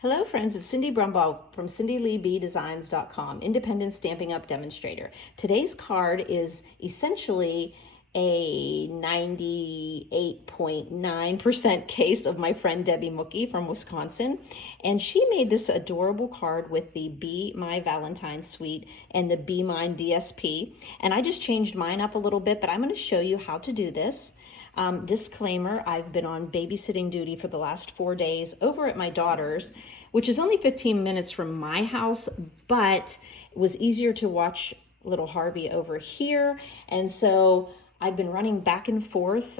Hello friends, it's Cindy Brumbaugh from CindyLeeBDesigns.com, independent Stampin' Up demonstrator. Today's card is essentially a 98.9% case of my friend Debbie Mookie from Wisconsin. And she made this adorable card with the Be My Valentine suite and the Be Mine DSP. And I just changed mine up a little bit, but I'm going to show you how to do this. Disclaimer, I've been on babysitting duty for the last 4 days over at my daughter's, which is only 15 minutes from my house, but it was easier to watch little Harvey over here. And so I've been running back and forth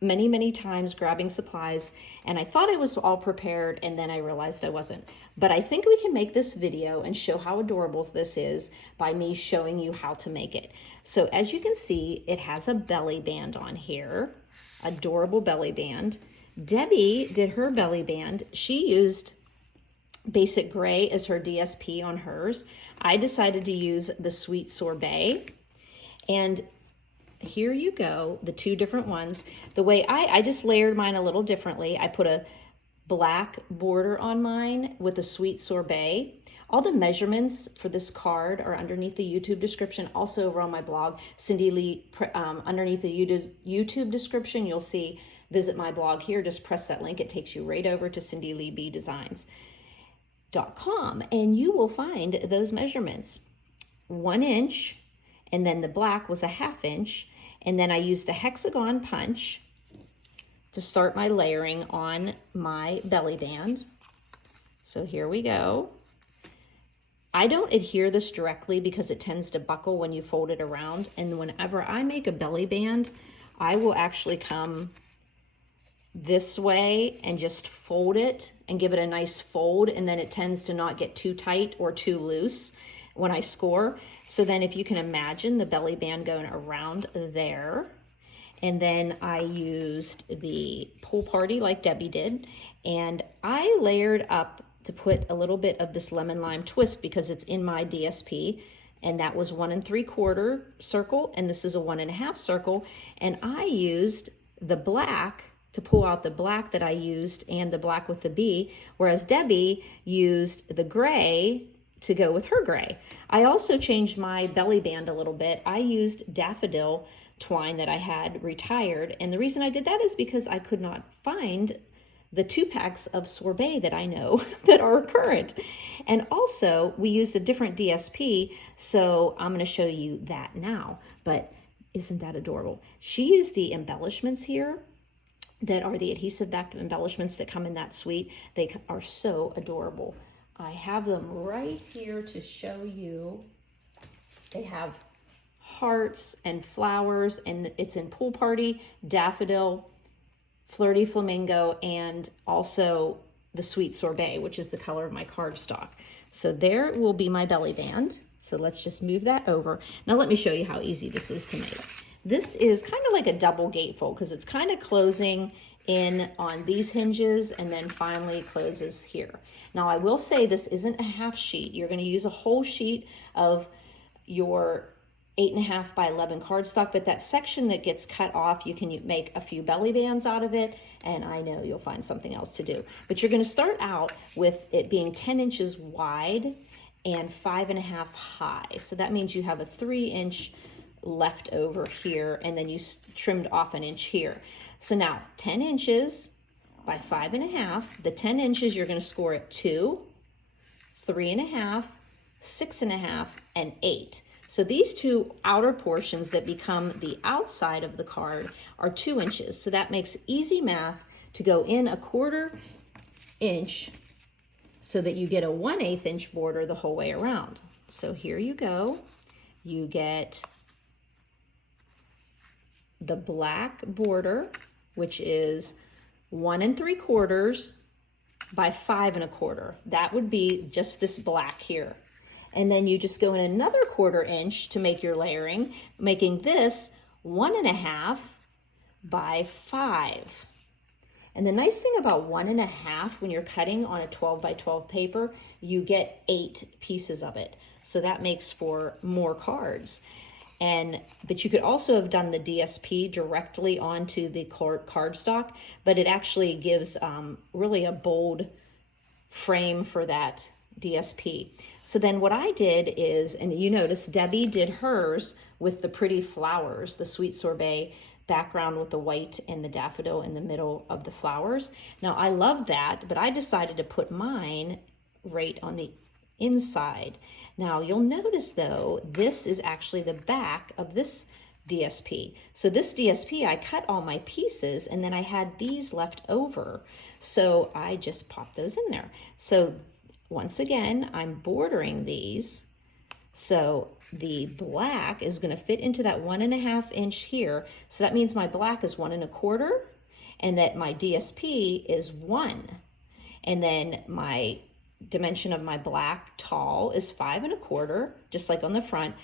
many times grabbing supplies, and I thought I was all prepared, and then I realized I wasn't. But I think we can make this video and show how adorable this is by me showing you how to make it. So as you can see, it has a belly band on here, adorable belly band. Debbie did her belly band. She used basic gray as her DSP on hers. I decided to use the Sweet Sorbet, and here you go, the two different ones. The way I just layered mine a little differently. I put a black border on mine with a Sweet Sorbet. All the measurements for this card are underneath the YouTube description, also over on my blog, Cindy Lee. Underneath the YouTube description, you'll see, visit my blog here. Just press that link. It takes you right over to CindyLeeBDesigns.com, and you will find those measurements. 1 inch, and then the black was a 1/2 inch. And then I used the hexagon punch to start my layering on my belly band. So here we go. I don't adhere this directly because it tends to buckle when you fold it around. And whenever I make a belly band, I will actually come this way and just fold it and give it a nice fold. And then it tends to not get too tight or too loose when I score. So then if you can imagine the belly band going around there. And then I used the Pool Party like Debbie did. And I layered up to put a little bit of this lemon lime twist because it's in my DSP. And that was 1 3/4 circle. And this is a 1 1/2 circle. And I used the black to pull out the black that I used and the black with the B. Whereas Debbie used the gray to go with her gray. I also changed my belly band a little bit. I used daffodil twine that I had retired. And the reason I did that is because I could not find the 2 packs of sorbet that I know that are current. And also we used a different DSP. So I'm gonna show you that now, but isn't that adorable? She used the embellishments here that are the adhesive backed embellishments that come in that suite. They are so adorable. I have them right here to show you. They have hearts and flowers, and it's in Pool Party, daffodil, flirty flamingo, and also the Sweet Sorbet, which is the color of my cardstock. So there will be my belly band. So let's just move that over. Now let me show you how easy this is to make. This is kind of like a double gatefold because it's kind of closing in on these hinges and then finally closes here. Now I will say this isn't a half sheet. You're going to use a whole sheet of your 8.5 by 11 cardstock, but that section that gets cut off, you can make a few belly bands out of it, and I know you'll find something else to do. But you're going to start out with it being 10 inches wide and 5.5 high. So that means you have a 3-inch left over here, and then you trimmed off 1 inch here. So now 10 inches by 5.5, the 10 inches you're going to score at 2, 3.5, 6.5, and 8. So these two outer portions that become the outside of the card are 2 inches. So that makes easy math to go in a 1/4 inch so that you get a 1/8 inch border the whole way around. So here you go. You get the black border, which is 1 3/4 by 5 1/4. That would be just this black here. And then you just go in another 1/4 inch to make your layering, making this 1 1/2 by 5. And the nice thing about 1 1/2, when you're cutting on a 12 by 12 paper, you get 8 pieces of it. So that makes for more cards. But you could also have done the DSP directly onto the cardstock, but it actually gives really a bold frame for that DSP. So then what I did is, and you notice Debbie did hers with the pretty flowers, the sweet sorbet background with the white and the daffodil in the middle of the flowers. Now I love that, but I decided to put mine right on the inside. Now you'll notice though, this is actually the back of this DSP. So this DSP, I cut all my pieces and then I had these left over. So I just popped those in there. So once again, I'm bordering these. So the black is going to fit into that 1.5 inch here. So that means my black is 1 1/4 and that my DSP is 1. And then my dimension of my black tall is 5 1/4, just like on the front.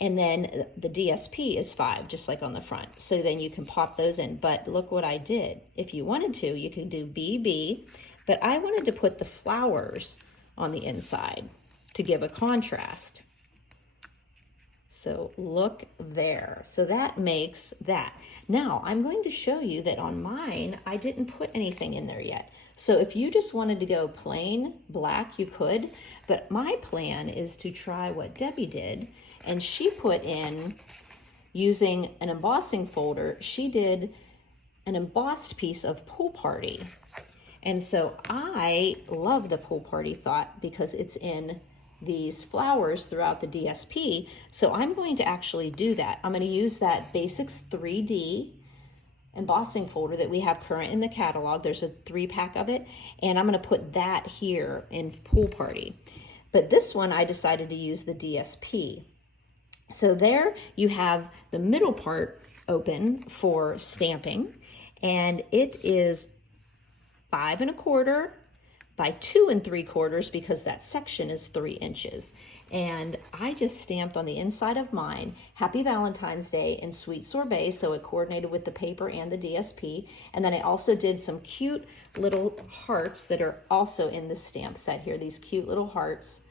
And then the DSP is 5, just like on the front. So then you can pop those in. But look what I did. If you wanted to, you could do BB, but I wanted to put the flowers on the inside to give a contrast. So look there. So that makes that. Now I'm going to show you that on mine, I didn't put anything in there yet. So if you just wanted to go plain black, you could, but my plan is to try what Debbie did. And she put in, using an embossing folder, she did an embossed piece of Pool Party. And so I love the Pool Party thought because it's in these flowers throughout the DSP. So I'm going to actually do that. I'm going to use that Basics 3D embossing folder that we have current in the catalog. There's a 3-pack of it. And I'm going to put that here in Pool Party. But this one, I decided to use the DSP. So there you have the middle part open for stamping. And it is 5 1/4 by 2 3/4 because that section is 3 inches. And I just stamped on the inside of mine, Happy Valentine's Day and Sweet Sorbet, so it coordinated with the paper and the DSP. And then I also did some cute little hearts that are also in the stamp set here, these cute little hearts.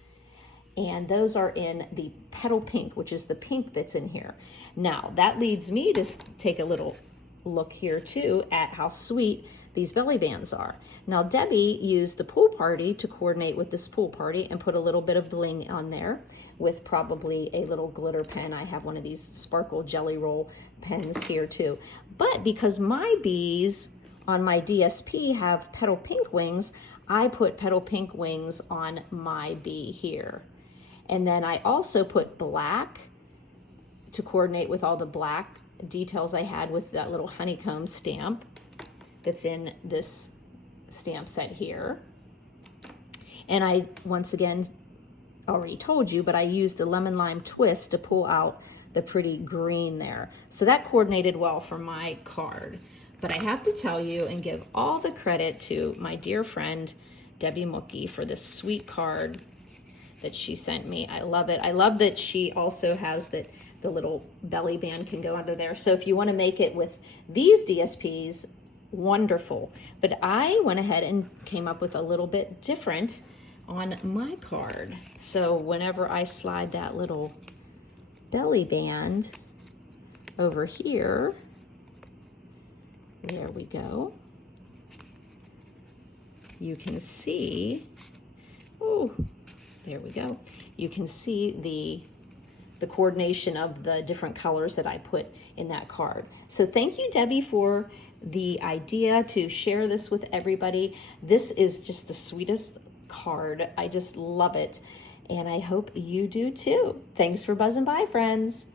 And those are in the petal pink, which is the pink that's in here. Now, that leads me to take a little look here too at how sweet these belly bands are. Now, Debbie used the Pool Party to coordinate with this Pool Party and put a little bit of bling on there with probably a little glitter pen. I have one of these sparkle jelly roll pens here too. But because my bees on my DSP have petal pink wings, I put petal pink wings on my bee here. And then I also put black to coordinate with all the black details I had with that little honeycomb stamp that's in this stamp set here. And I, once again, already told you, but I used the lemon lime twist to pull out the pretty green there. So that coordinated well for my card. But I have to tell you and give all the credit to my dear friend, Debbie Mookie, for this sweet card that she sent me. I love it. I love that she also has that the little belly band can go under there. So if you want to make it with these DSPs, wonderful. But I went ahead and came up with a little bit different on my card. So whenever I slide that little belly band over here, there we go, you can see, oh, there we go. You can see the coordination of the different colors that I put in that card. So thank you, Debbie, for the idea to share this with everybody. This is just the sweetest card. I just love it. And I hope you do too. Thanks for buzzing by, friends.